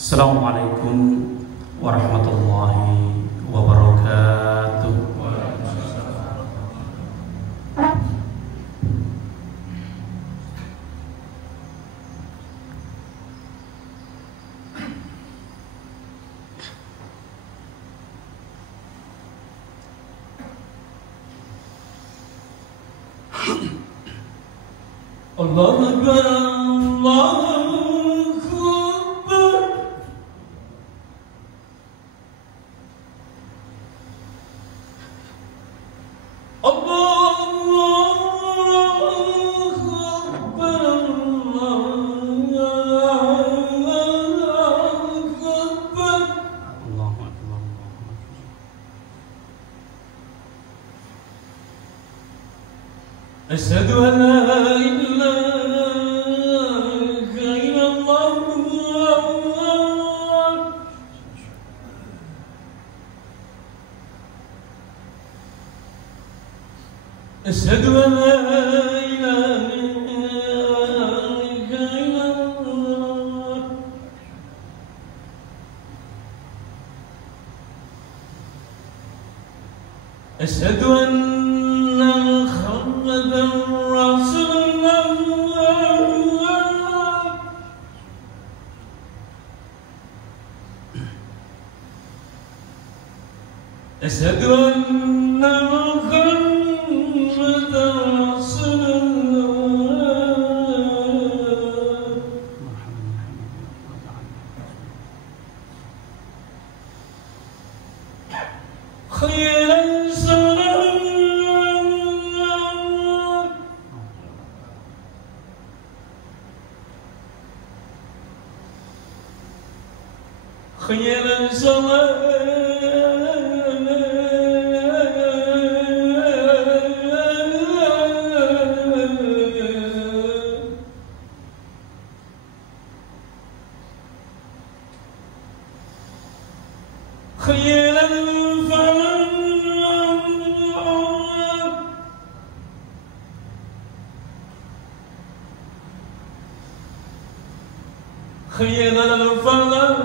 Assalamualaikum warahmatullahi wabarakatuh. Allahu Akbar, Allahu Akbar. Allahu Akbar, Allahu Akbar. Allahu Akbar. Asyhadu an la ilaha illallah. Asyhadu an la ilaha illallah. Asyhadu anna Muhammadan Rasulullah. Asyhadu anna Muhammadan Rasulullah. Khairan salat, khairan salat. خير الفلاح، خير الفلاح.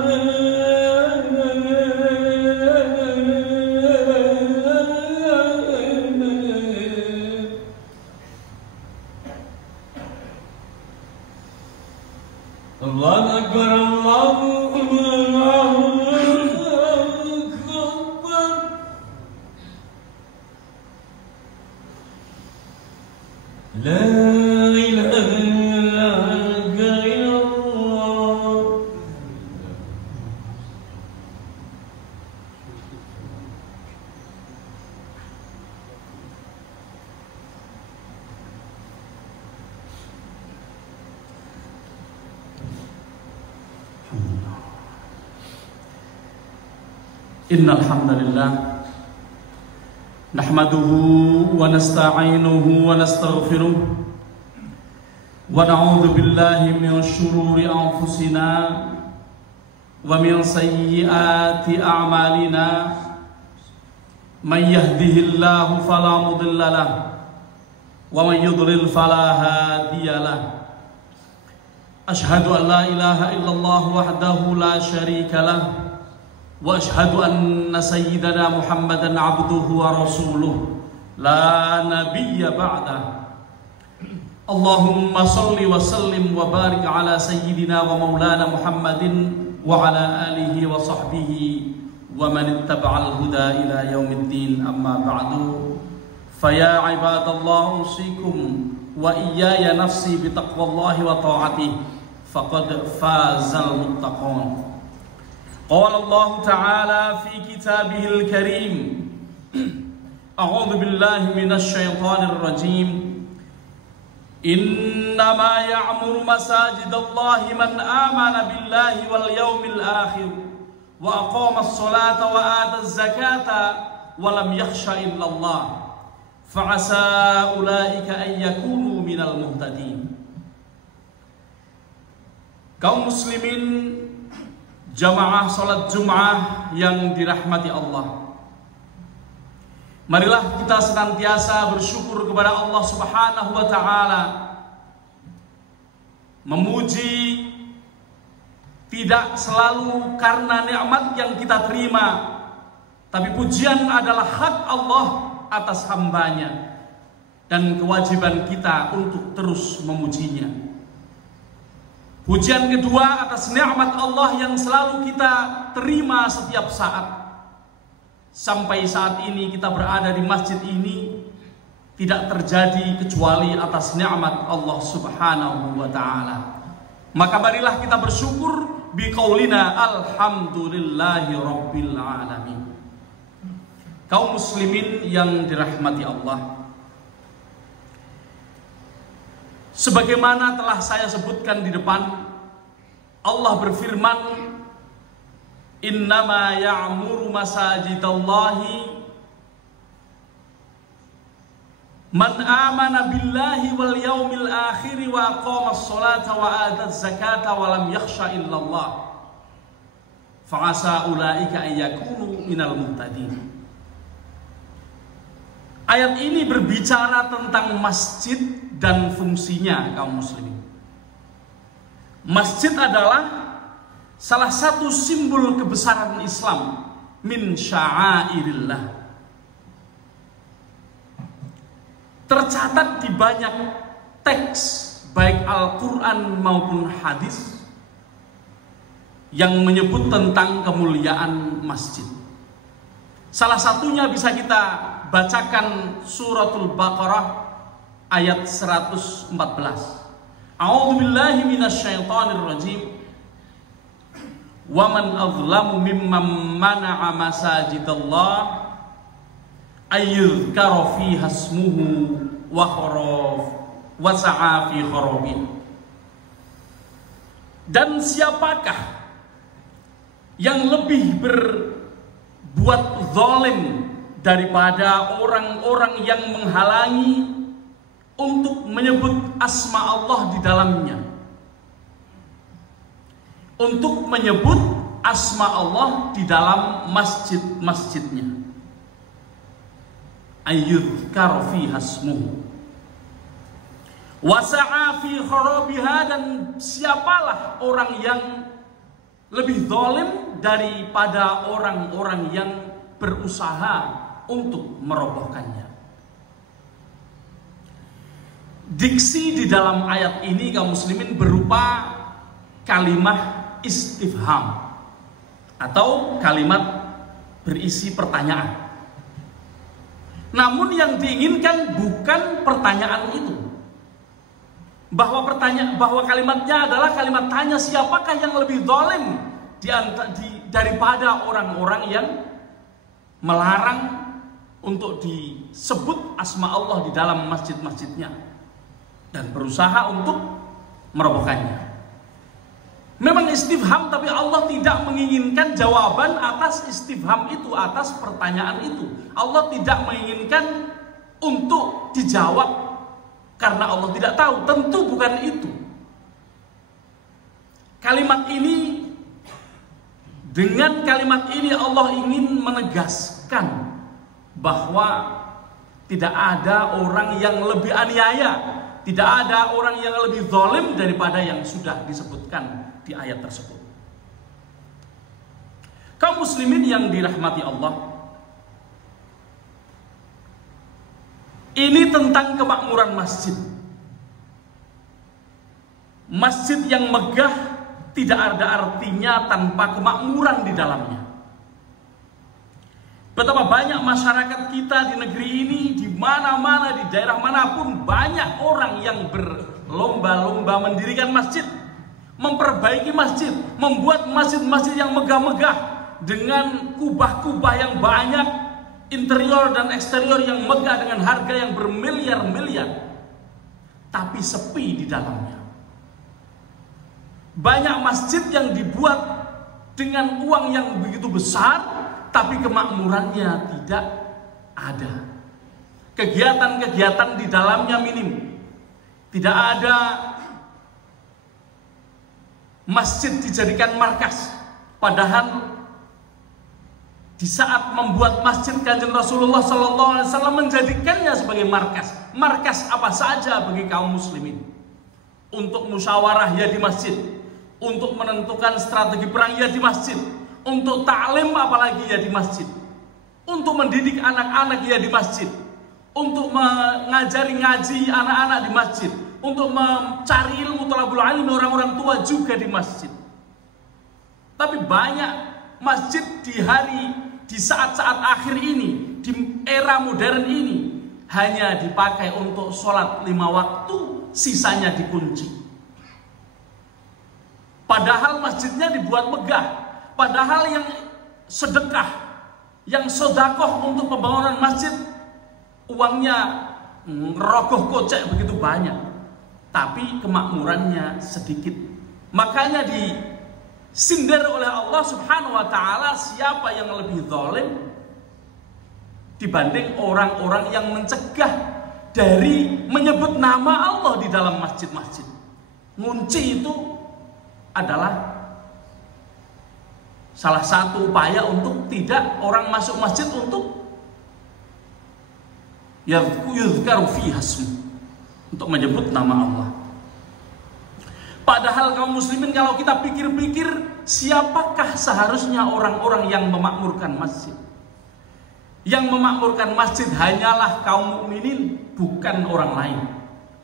الله أكبر، الله لا إله إلا الله. إن الحمد لله نحمده ونستعينه ونستغفره ونعوذ بالله من شرور أنفسنا ومن سيئات أعمالنا. من يهده الله فلا مضل له ومن يضلل فلا هادي له. أشهد أن لا إله إلا الله وحده لا شريك له وأشهد أن سيدنا محمدا عبده ورسوله لا نبي بعده. اللهم صل وسلم وبارك على سيدنا ومولانا محمد وعلى آله وصحبه ومن اتبع الهدى إلى يوم الدين. أما بعد، فيا عباد الله أوصيكم وإياي نفسي بتقوى الله وطاعته فقد فاز المتقون. قال الله تعالى في كتابه الكريم: أعوذ بالله من الشيطان الرجيم. إنما يعمر مساجد الله من آمن بالله واليوم الآخر وأقام الصلاة وآتى الزكاة ولم يخش إلا الله فعسى أولئك أن يكونوا من المهتدين. Kaum muslimin jamaah salat Jum'ah yang dirahmati Allah, marilah kita senantiasa bersyukur kepada Allah Subhanahu wa Ta'ala, memuji tidak selalu karena nikmat yang kita terima, tapi pujian adalah hak Allah atas hambanya, dan kewajiban kita untuk terus memujinya. Pujian kedua atas nikmat Allah yang selalu kita terima setiap saat. Sampai saat ini kita berada di masjid ini tidak terjadi kecuali atas nikmat Allah Subhanahu wa taala. Maka marilah kita bersyukur biqaulina alhamdulillahi rabbil alamin. Kaum muslimin yang dirahmati Allah, sebagaimana telah saya sebutkan di depan, Allah berfirman, innama ya'muru masajidallahi man amana billahi wal yaumil akhir wa aqama as-salata wa ata az-zakata wa lam yakhsha illallah fa asa ulaika ay yakunu minal muhtadin. Ayat ini berbicara tentang masjid dan fungsinya, kaum muslimin. Masjid adalah salah satu simbol kebesaran Islam, min sya'airillah. Tercatat di banyak teks baik Al-Quran maupun hadis yang menyebut tentang kemuliaan masjid. Salah satunya bisa kita bacakan suratul Baqarah ayat 114. A'udzubillahi minasyaitonir rajim. Wa man azlamu mimman mana'a masajidallah ayyuzkara fiha ismuhu wa kharaf wa sa'a fi kharabih. Dan siapakah yang lebih berbuat zalim daripada orang-orang yang menghalangi untuk menyebut asma Allah di dalamnya, untuk menyebut asma Allah di dalam masjid-masjidnya. Ayyuzkar fiha ismuhu wa sa'a fi kharabiha. Dan siapalah orang yang lebih zalim daripada orang-orang yang berusaha untuk merobohkannya. Diksi di dalam ayat ini, kaum muslimin, berupa kalimat istifham atau kalimat berisi pertanyaan. Namun yang diinginkan bukan pertanyaan itu. Bahwa kalimatnya adalah kalimat tanya, siapakah yang lebih zalim daripada orang-orang yang melarang untuk disebut asma Allah di dalam masjid-masjidnya dan berusaha untuk merobohkannya. Memang istifham, tapi Allah tidak menginginkan jawaban atas istifham itu, atas pertanyaan itu. Allah tidak menginginkan untuk dijawab karena Allah tidak tahu. Tentu bukan itu. Kalimat ini, dengan kalimat ini Allah ingin menegaskan bahwa tidak ada orang yang lebih aniaya, tidak ada orang yang lebih zalim daripada yang sudah disebutkan di ayat tersebut. Kaum muslimin yang dirahmati Allah, ini tentang kemakmuran masjid. Masjid yang megah tidak ada artinya tanpa kemakmuran di dalamnya. Betapa banyak masyarakat kita di negeri ini, di mana-mana, di daerah manapun, banyak orang yang berlomba-lomba mendirikan masjid, memperbaiki masjid, membuat masjid-masjid yang megah-megah dengan kubah-kubah yang banyak, interior dan eksterior yang megah dengan harga yang bermiliar-miliar, tapi sepi di dalamnya. Banyak masjid yang dibuat dengan uang yang begitu besar, tapi kemakmurannya tidak ada. Kegiatan-kegiatan di dalamnya minim. Tidak ada masjid dijadikan markas. Padahal di saat membuat masjid, Kanjeng Rasulullah SAW menjadikannya sebagai markas. Markas apa saja bagi kaum muslimin. Untuk musyawarah ya di masjid, Untuk menentukan strategi perang ya di masjid. Untuk taklim apalagi ya di masjid. Untuk mendidik anak-anak ya di masjid. Untuk mengajari ngaji anak-anak di masjid. Untuk mencari ilmu thalabul ilmi orang-orang tua juga di masjid. Tapi banyak masjid di saat-saat akhir ini, di era modern ini, hanya dipakai untuk sholat 5 waktu, sisanya dikunci. Padahal masjidnya dibuat megah, padahal yang sedekah, yang sodakoh untuk pembangunan masjid, uangnya ngerogoh kocek begitu banyak, tapi kemakmurannya sedikit. Makanya disindir oleh Allah Subhanahu wa Ta'ala siapa yang lebih zalim dibanding orang-orang yang mencegah dari menyebut nama Allah di dalam masjid-masjid. Ngunci itu adalah salah satu upaya untuk tidak orang masuk masjid untuk yuzkaru fiha ismu, untuk menyebut nama Allah. Padahal kaum muslimin kalau kita pikir-pikir, siapakah seharusnya orang-orang yang memakmurkan masjid? Yang memakmurkan masjid hanyalah kaum mukminin, bukan orang lain.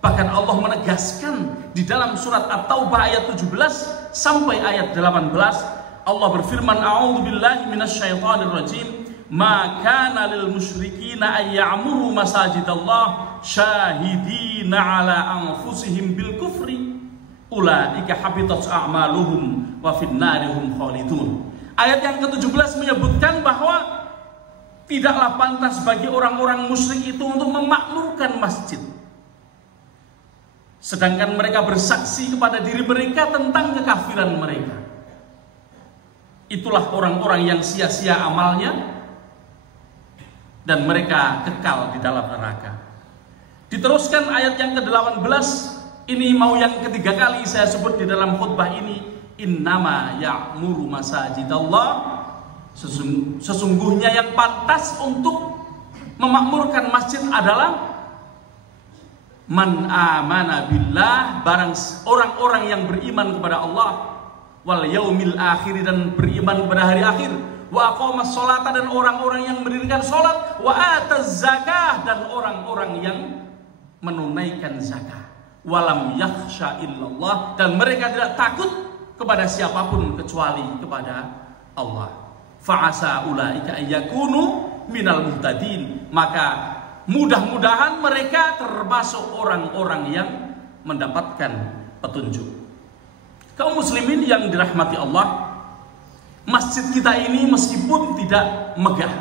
Bahkan Allah menegaskan di dalam surat At-Taubah ayat 17 sampai ayat 18, Allah berfirman, a'udzubillahi minasyaitonirrajim, ma kana lil musyrikina ay ya'muru masajidallah syahidina ala anfusihim bil kufri ulaika habitat a'maluhum wa finnari hum khalidun. Ayat yang ke-17 menyebutkan bahwa tidaklah pantas bagi orang-orang musyrik itu untuk memakmurkan masjid, sedangkan mereka bersaksi kepada diri mereka tentang kekafiran mereka. Itulah orang-orang yang sia-sia amalnya dan mereka kekal di dalam neraka. Diteruskan ayat yang ke-18, ini mau yang ketiga kali saya sebut di dalam khutbah ini, innama ya'muru masajidallah, sesungguhnya yang pantas untuk memakmurkan masjid adalah man amana billah, barang orang-orang yang beriman kepada Allah, wal yaumil akhir, dan beriman kepada hari akhir, wa aqamas sholata, dan orang-orang yang mendirikan sholat, wa ataz zakah, dan orang-orang yang menunaikan zakat, walam yakhsha illallah, dan mereka tidak takut kepada siapapun kecuali kepada Allah. Fa'asa ulaika ayyakunu minal muhtadin, maka mudah-mudahan mereka termasuk orang-orang yang mendapatkan petunjuk. Kaum muslimin yang dirahmati Allah, masjid kita ini meskipun tidak megah,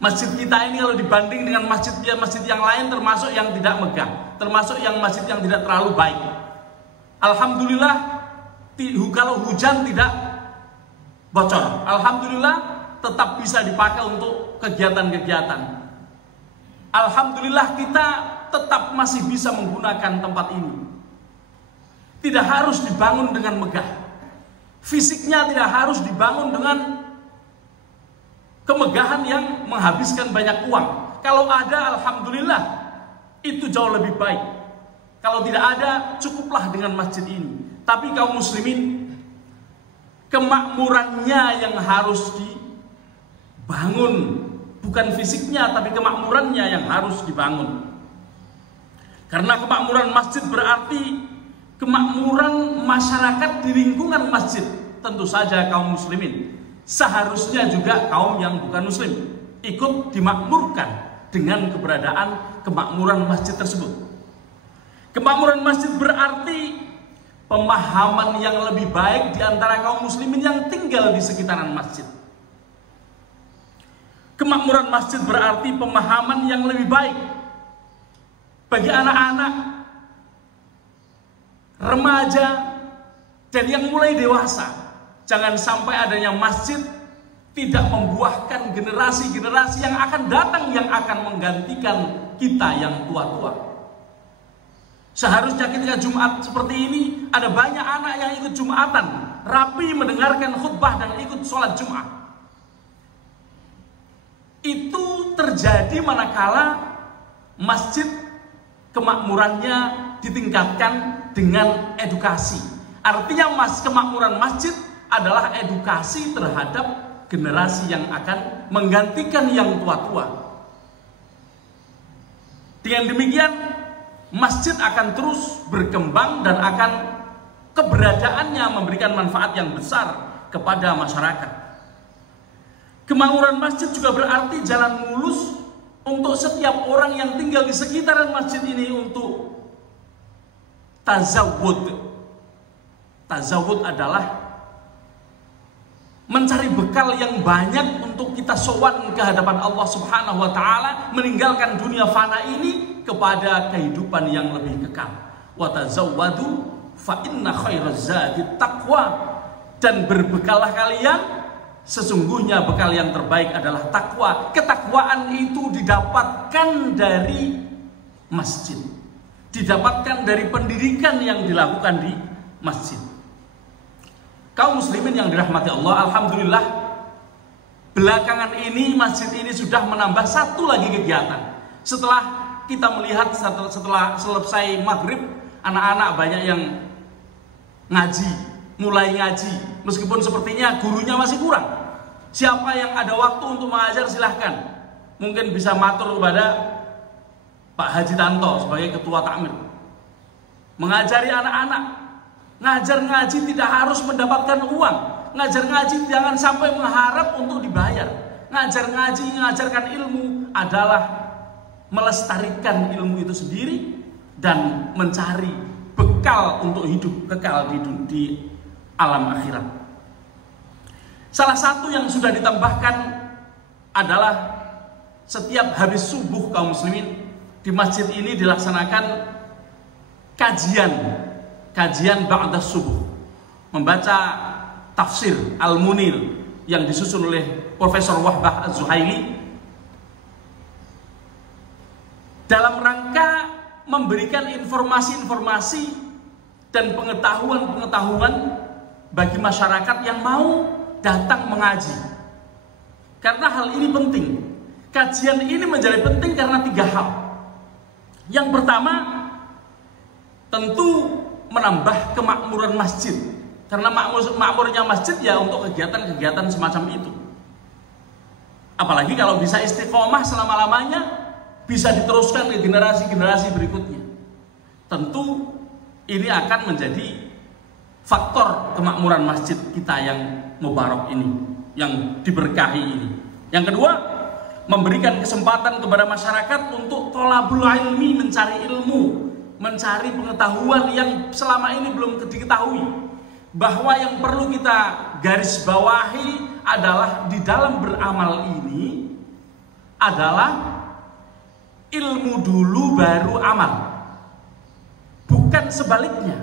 masjid kita ini kalau dibanding dengan masjid yang lain termasuk yang tidak megah, termasuk yang masjid yang tidak terlalu baik. Alhamdulillah kalau hujan tidak bocor, alhamdulillah tetap bisa dipakai untuk kegiatan-kegiatan. Alhamdulillah kita tetap masih bisa menggunakan tempat ini. Tidak harus dibangun dengan megah, fisiknya tidak harus dibangun dengan kemegahan yang menghabiskan banyak uang. Kalau ada, alhamdulillah, itu jauh lebih baik. Kalau tidak ada, cukuplah dengan masjid ini. Tapi kaum muslimin, kemakmurannya yang harus dibangun, bukan fisiknya, tapi kemakmurannya yang harus dibangun. Karena kemakmuran masjid berarti kemakmuran masyarakat di lingkungan masjid. Tentu saja kaum muslimin, seharusnya juga kaum yang bukan muslim ikut dimakmurkan dengan keberadaan kemakmuran masjid tersebut. Kemakmuran masjid berarti pemahaman yang lebih baik di antara kaum muslimin yang tinggal di sekitaran masjid. Kemakmuran masjid berarti pemahaman yang lebih baik bagi anak-anak, remaja, dan yang mulai dewasa. Jangan sampai adanya masjid tidak membuahkan generasi-generasi yang akan datang, yang akan menggantikan kita yang tua-tua. Seharusnya ketika Jumat seperti ini, ada banyak anak yang ikut Jumatan, rapi mendengarkan khutbah dan ikut sholat Jumat. Itu terjadi manakala masjid kemakmurannya ditingkatkan dengan edukasi. Artinya kemakmuran masjid adalah edukasi terhadap generasi yang akan menggantikan yang tua-tua. Dengan demikian, masjid akan terus berkembang dan akan keberadaannya memberikan manfaat yang besar kepada masyarakat. Kemakmuran masjid juga berarti jalan mulus untuk setiap orang yang tinggal di sekitaran masjid ini untuk tazawud. Tazawud adalah mencari bekal yang banyak untuk kita sowan ke hadapan Allah Subhanahu wa taala, meninggalkan dunia fana ini kepada kehidupan yang lebih kekal. Wa tazawwadu fa inna khairaz zadi taqwa, dan berbekallah kalian, sesungguhnya bekal yang terbaik adalah takwa. Ketakwaan itu didapatkan dari masjid, didapatkan dari pendidikan yang dilakukan di masjid. Kaum muslimin yang dirahmati Allah, alhamdulillah belakangan ini masjid ini sudah menambah satu lagi kegiatan. Setelah kita melihat setelah selesai maghrib, anak-anak banyak yang ngaji, mulai ngaji, meskipun sepertinya gurunya masih kurang. Siapa yang ada waktu untuk mengajar silahkan, mungkin bisa matur kepada Pak Haji Tanto sebagai ketua takmir, mengajari anak-anak. Ngajar ngaji tidak harus mendapatkan uang. Ngajar ngaji jangan sampai mengharap untuk dibayar. Ngajar ngaji, mengajarkan ilmu adalah melestarikan ilmu itu sendiri dan mencari bekal untuk hidup kekal di alam akhirat. Salah satu yang sudah ditambahkan adalah setiap habis subuh kaum muslimin di masjid ini dilaksanakan kajian ba'da subuh, membaca tafsir Al-Munir yang disusun oleh Profesor Wahbah Az-Zuhaili dalam rangka memberikan informasi-informasi dan pengetahuan-pengetahuan bagi masyarakat yang mau datang mengaji. Karena hal ini penting. Kajian ini menjadi penting karena 3 hal. Yang pertama, tentu menambah kemakmuran masjid, karena makmurnya masjid ya untuk kegiatan-kegiatan semacam itu. Apalagi kalau bisa istiqomah selama-lamanya, bisa diteruskan ke generasi-generasi berikutnya. Tentu ini akan menjadi faktor kemakmuran masjid kita yang mubarak ini, yang diberkahi ini. Yang kedua, memberikan kesempatan kepada masyarakat untuk thalabul ilmi, mencari ilmu, mencari pengetahuan yang selama ini belum diketahui. Bahwa yang perlu kita garis bawahi adalah di dalam beramal ini adalah ilmu dulu baru amal, bukan sebaliknya.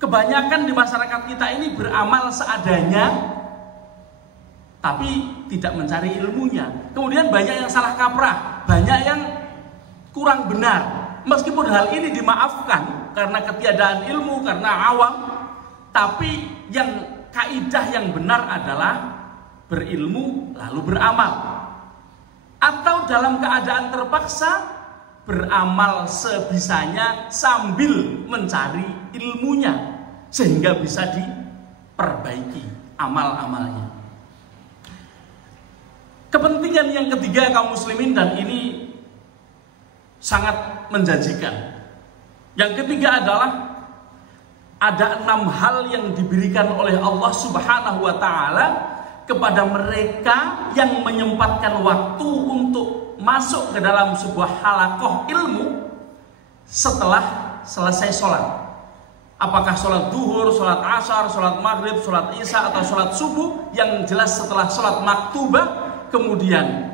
Kebanyakan di masyarakat kita ini beramal seadanya tapi tidak mencari ilmunya. Kemudian banyak yang salah kaprah, banyak yang kurang benar. Meskipun hal ini dimaafkan karena ketiadaan ilmu, karena awam, tapi yang kaidah yang benar adalah berilmu lalu beramal. Atau dalam keadaan terpaksa beramal sebisanya sambil mencari ilmunya sehingga bisa diperbaiki amal-amalnya. Kepentingan yang ketiga kaum muslimin, dan ini sangat menjanjikan. Yang ketiga adalah ada 6 hal yang diberikan oleh Allah Subhanahu wa taala kepada mereka yang menyempatkan waktu untuk masuk ke dalam sebuah halaqah ilmu setelah selesai sholat. Apakah sholat duhur, sholat asar, sholat maghrib, sholat isya, atau sholat subuh, yang jelas setelah sholat maktubah kemudian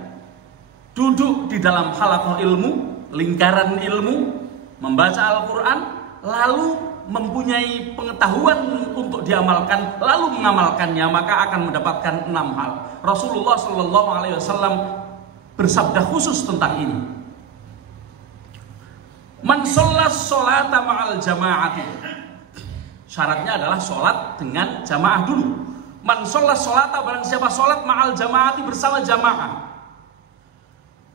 duduk di dalam halaqah ilmu, lingkaran ilmu, membaca Al-Quran, lalu mempunyai pengetahuan untuk diamalkan, lalu mengamalkannya, maka akan mendapatkan 6 hal. Rasulullah SAW bersabda khusus tentang ini. Man shollas sholata ma'al jama'ati. Syaratnya adalah sholat dengan jamaah dulu. Man shollas sholata, barang siapa sholat ma'al jama'ati, bersama jamaah.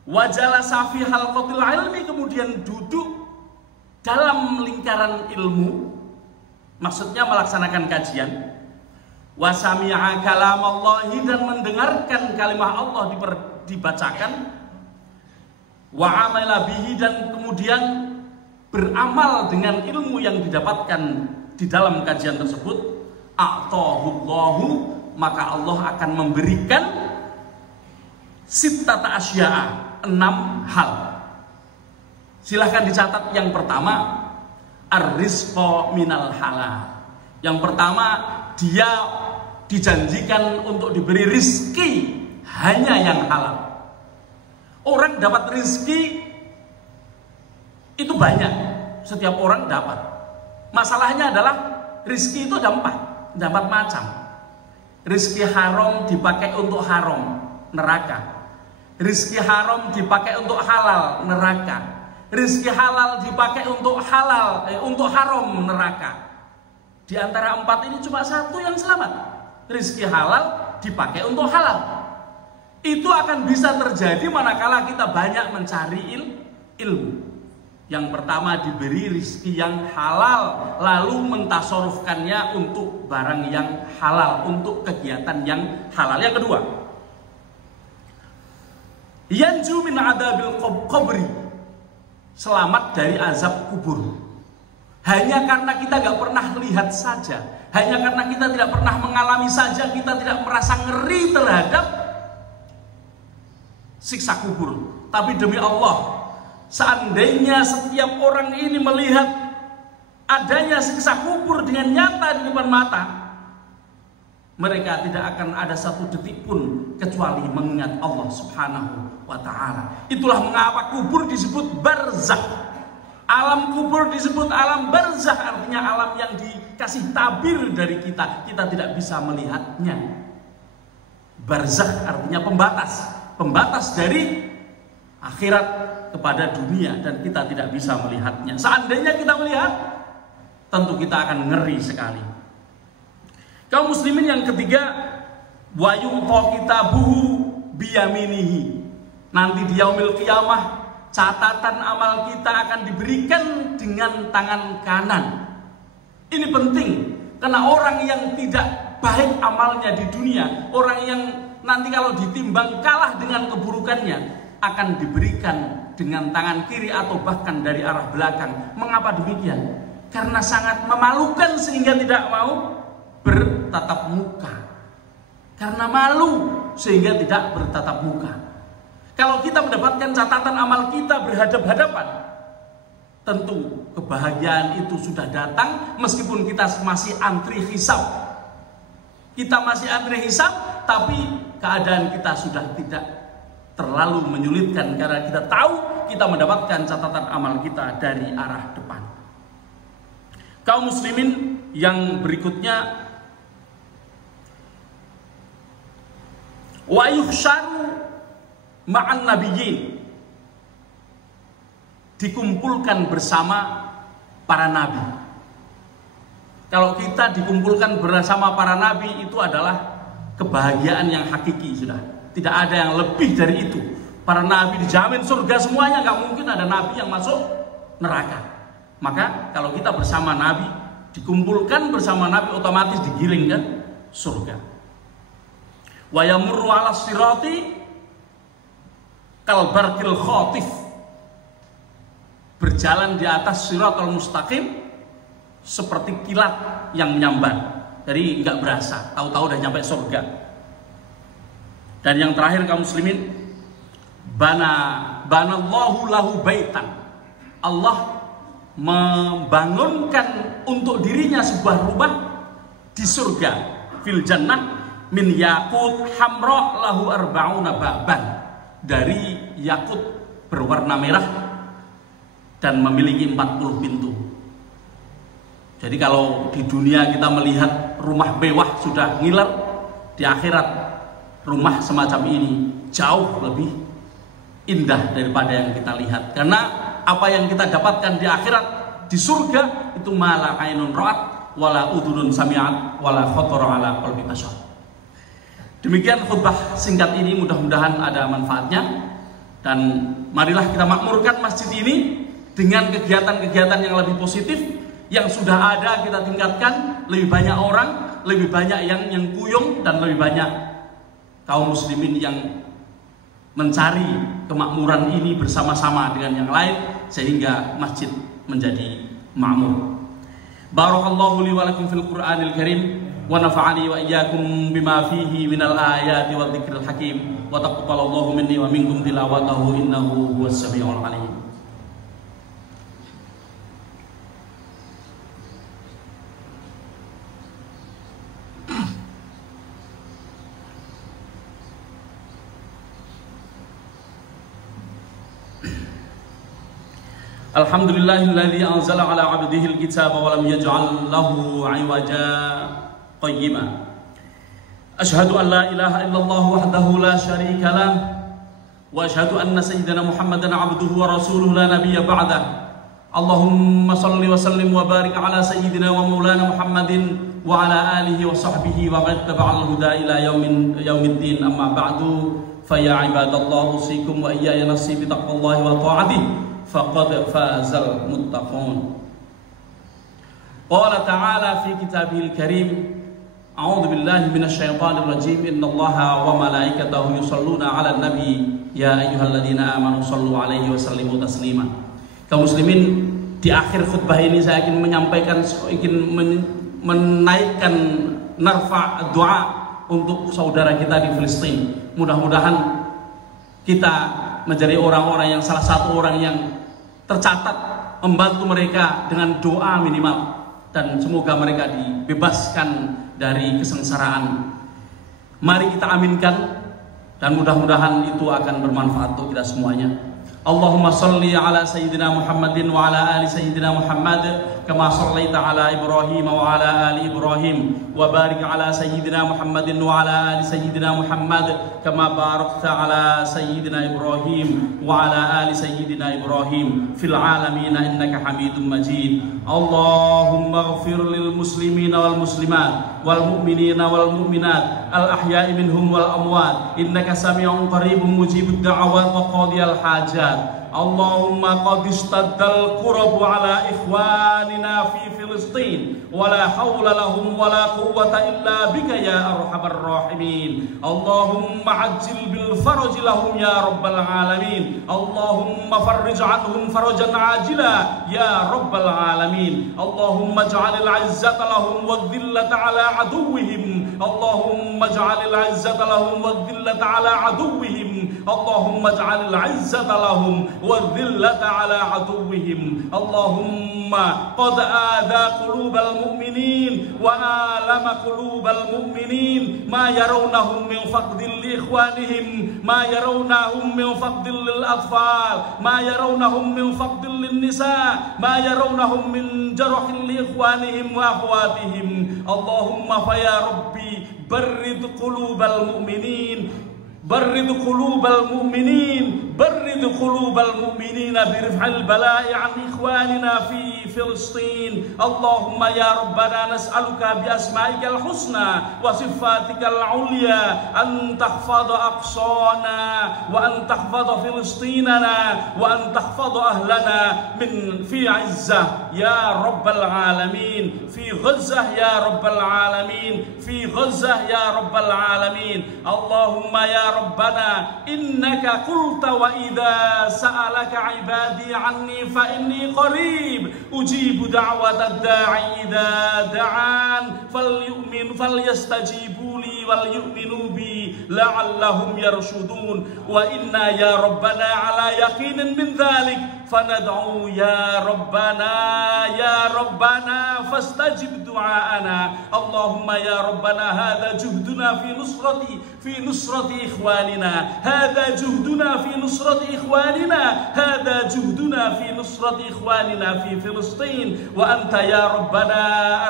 Wajalasa fi halqatil ilmi, kemudian duduk dalam lingkaran ilmu, maksudnya melaksanakan kajian, wa sami'a kalamallahi, dan mendengarkan kalimah Allah dibacakan, wa amila bihi, dan kemudian beramal dengan ilmu yang didapatkan di dalam kajian tersebut, a'tahullahu, maka Allah akan memberikan sittata asya'a, 6 hal. Silahkan dicatat. Yang pertama, ar-rizqa minal halal. Yang pertama, dia dijanjikan untuk diberi rizki hanya yang halal. Orang dapat rizki itu banyak, setiap orang dapat. Masalahnya adalah rizki itu ada 4 macam. Rizki haram dipakai untuk haram, neraka. Rizki haram dipakai untuk halal, neraka. Rizki halal dipakai untuk untuk haram, neraka. Di antara 4 ini cuma 1 yang selamat. Rizki halal dipakai untuk halal. Itu akan bisa terjadi manakala kita banyak mencari ilmu. Yang pertama, diberi rizki yang halal, lalu mentasarufkannya untuk barang yang halal, untuk kegiatan yang halal. Yang kedua, yanju min adabil qabri, selamat dari azab kubur. Hanya karena kita gak pernah lihat saja, hanya karena kita tidak pernah mengalami saja, kita tidak merasa ngeri terhadap siksa kubur. Tapi demi Allah, seandainya setiap orang ini melihat adanya siksa kubur dengan nyata di depan mata, mereka tidak akan ada satu detik pun kecuali mengingat Allah Subhanahu wa ta'ala. Itulah mengapa kubur disebut barzakh. Alam kubur disebut alam barzakh, artinya alam yang dikasih tabir dari kita. Kita tidak bisa melihatnya. Barzakh artinya pembatas dari akhirat kepada dunia, dan kita tidak bisa melihatnya. Seandainya kita melihat, tentu kita akan ngeri sekali. Kaum muslimin yang ketiga, wa yu'ta kitabuhu biyaminihi. Nanti di yaumil qiyamah, catatan amal kita akan diberikan dengan tangan kanan. Ini penting, karena orang yang tidak baik amalnya di dunia, orang yang nanti kalau ditimbang kalah dengan keburukannya, akan diberikan dengan tangan kiri atau bahkan dari arah belakang. Mengapa demikian? Karena sangat memalukan sehingga tidak mau bertatap muka. Karena malu sehingga tidak bertatap muka. Kalau kita mendapatkan catatan amal kita berhadap-hadapan, tentu kebahagiaan itu sudah datang meskipun kita masih antri hisab. Kita masih antri hisab, tapi keadaan kita sudah tidak terlalu menyulitkan karena kita tahu kita mendapatkan catatan amal kita dari arah depan. Kaum muslimin yang berikutnya, wa yuhsyaru ma'an nabiyyin, dikumpulkan bersama para nabi. Kalau kita dikumpulkan bersama para nabi, itu adalah kebahagiaan yang hakiki sudah. Tidak ada yang lebih dari itu. Para nabi dijamin surga semuanya, nggak mungkin ada nabi yang masuk neraka. Maka kalau kita bersama nabi, dikumpulkan bersama nabi, otomatis digiring ke surga. Wa yamurru 'ala sirati kal barqil khatif, berjalan di atas siratal mustaqim seperti kilat yang menyambar. Jadi nggak berasa, tahu-tahu udah nyampe surga. Dan yang terakhir kaum muslimin, banallahu lahu baitan, Allah membangunkan untuk dirinya sebuah rumah di surga, fil jannah, min yakut hamra lahu arba'una baban, dari yakut berwarna merah dan memiliki 40 pintu. Jadi kalau di dunia kita melihat rumah mewah sudah ngiler, di akhirat rumah semacam ini jauh lebih indah daripada yang kita lihat. Karena apa yang kita dapatkan di akhirat, di surga, itu mala ainun ra'at wala udhunun sami'at wala khatara ala qalbi bashar. Demikian khutbah singkat ini, mudah-mudahan ada manfaatnya. Dan marilah kita makmurkan masjid ini dengan kegiatan-kegiatan yang lebih positif, Yang sudah ada kita tingkatkan, lebih banyak orang, lebih banyak yang kuyung, dan lebih banyak kaum muslimin yang mencari kemakmuran ini bersama-sama dengan yang lain sehingga masjid menjadi makmur. Barakallahu li wa lakum fil Qur'anil Karim wa nafa'ani wa iyyakum bima fihi minal ayati wa dzikril hakim wa taqabbalallahu minni wa minkum tilawatahu innahu huwas samiul alim. Alhamdulillahilladzi anzala ala 'abdihi al-kitaba wa lam yaj'al lahu 'iwaja qayyima. Asyhadu an la ilaha illallah wahdahu la syarika lah wa asyhadu anna sayyidana Muhammadan 'abduhu wa rasuluhu la nabiyya ba'dah. Allahumma shalli wa sallim wa barik ala sayyidina wa maulana Muhammadin wa ala alihi wa sahbihi wa man ittaba'al huda ila yaumiddin amma ba'du. Fa ya ibadallah usikum wa iyaya nafsi bi taqwallahi wa ta'atihi faqad fazal muttaqun. Qala ta'ala fi kitabihil karim, a'udzu billahi minasy syaithanir rajim, innallaha wa malaikatahu yusholluna 'alan nabi ya ayyuhalladzina amanu shallu 'alaihi wa sallimu taslima. Kaum muslimin, di akhir khutbah ini saya ingin menyampaikan, menaikkan narfa doa untuk saudara kita di Filistin. Mudah-mudahan kita menjadi orang-orang yang salah satu orang yang tercatat membantu mereka dengan doa minimal, dan semoga mereka dibebaskan dari kesengsaraan. Mari kita aminkan, dan mudah-mudahan itu akan bermanfaat untuk kita semuanya. Allahumma shalli ala sayyidina Muhammadin wa ala ali sayyidina Muhammad kama shallaita ala Ibrahim wa ala ali Ibrahim wa barik ala sayyidina Muhammadin wa ala ali sayyidina Muhammad kama barakta ala sayyidina Ibrahim wa ala ali sayyidina Ibrahim fil alamin innaka Hamidum Majid. Allahumma ighfir lil muslimina wal muslimat wal mu'minina wal mu'minat al ahya'i minhum wal amwat innaka sami'un qaribun mujibud da'awat wa qadiyal hajat. Allahumma qad istaddal qurabu ala ikhwanina fi Filistin wa la hawla lahum wa la quwwata illa bika ya arhamar rahimin. Allahumma ajil bil faraj lahum ya rabbal alamin. Allahumma farrij anhum farajan ajila ya rabbal alamin. Allahumma ij'alil 'izzata lahum wadh-dhillata ala aduwwihim. Allahumma ij'alil 'izzata lahum wadh-dhillata ala aduwwihim. Allahumma ij'alil 'izzata lahum wadh-dhillata ala aduwwihim. Allahumma qad adha qulubal mu'minin wa alama qulubal mu'minin ma yarawnahum min faqdil li ikhwanihim, ma yarawnahum min faqdil lil atfal, ma yarawnahum min faqdil lin nisa, ma yarawnahum min jarahil li ikhwanihim wa akhwatihim. Allahumma fa ya rabbi barrid qulubal mu'minin, برد قلوب المؤمنين، برد قلوب المؤمنين برفع البلاء عن إخواننا في فلسطين. اللهم يا ربنا نسألك بأسمائك الحسنى وصفاتك العليا أن تحفظ أقصانا وأن تحفظ فلسطيننا وأن تحفظ أهلنا من في عزة يا رب العالمين، في غزة يا رب العالمين، في غزة يا رب العالمين. اللهم يا ربنا إنك قلت وإذا سألك عبادي عني فإني قريب أجيب دعوة الداعي إذا دعان فليستجيبوا لي وليؤمنوا بي لعلهم يرشدون. وإنا يا ربنا على يقين من ذلك فندعو يا ربنا فاستجب دعاءنا. اللهم يا ربنا هذا جهدنا في نصرة إخواننا، هذا جهدنا في نصرة إخواننا، هذا جهدنا في نصرة إخواننا في فلسطين. وأنت يا ربنا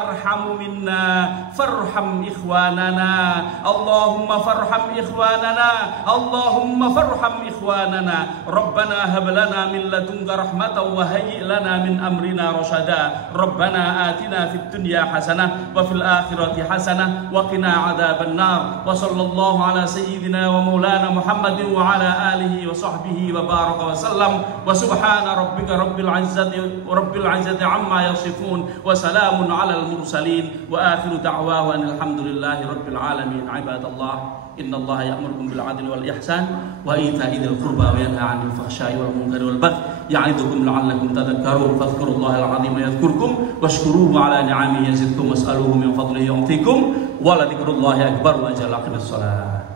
أرحم منا فارحم إخواننا. اللهم فارحم إخواننا، اللهم فارحم إخواننا. ربنا هب لنا من لدنك rahmatan wa hayyi lana min amrina rasyada. Rabbana atina fid dunya hasanah wa fil akhirati hasanah wa qina adzabannar. Wa sallallahu ala sayyidina wa maulana Muhammadin wa ala alihi wa sahbihi wa baraka wa sallam. Wa subhana rabbika rabbil izzati amma yasifun wa salamun alal mursalin wa akhiru da'wahu alhamdulillahi rabbil alamin. Ibadallah, innallaha ya'murukum bil 'adli wal ihsan wa ita'i dzil qurba wa yanha 'anil fahsya'i wal munkari wal baghi ya'idukum la'allakum tadhakkarun. Fadhkurullahal 'azima yadhkurkum washkuruhu 'ala ni'amihi yazidkum was'aluhu min fadlihi yu'tikum wa la dzikrullahi akbar wa jalla. Aqimis shalah.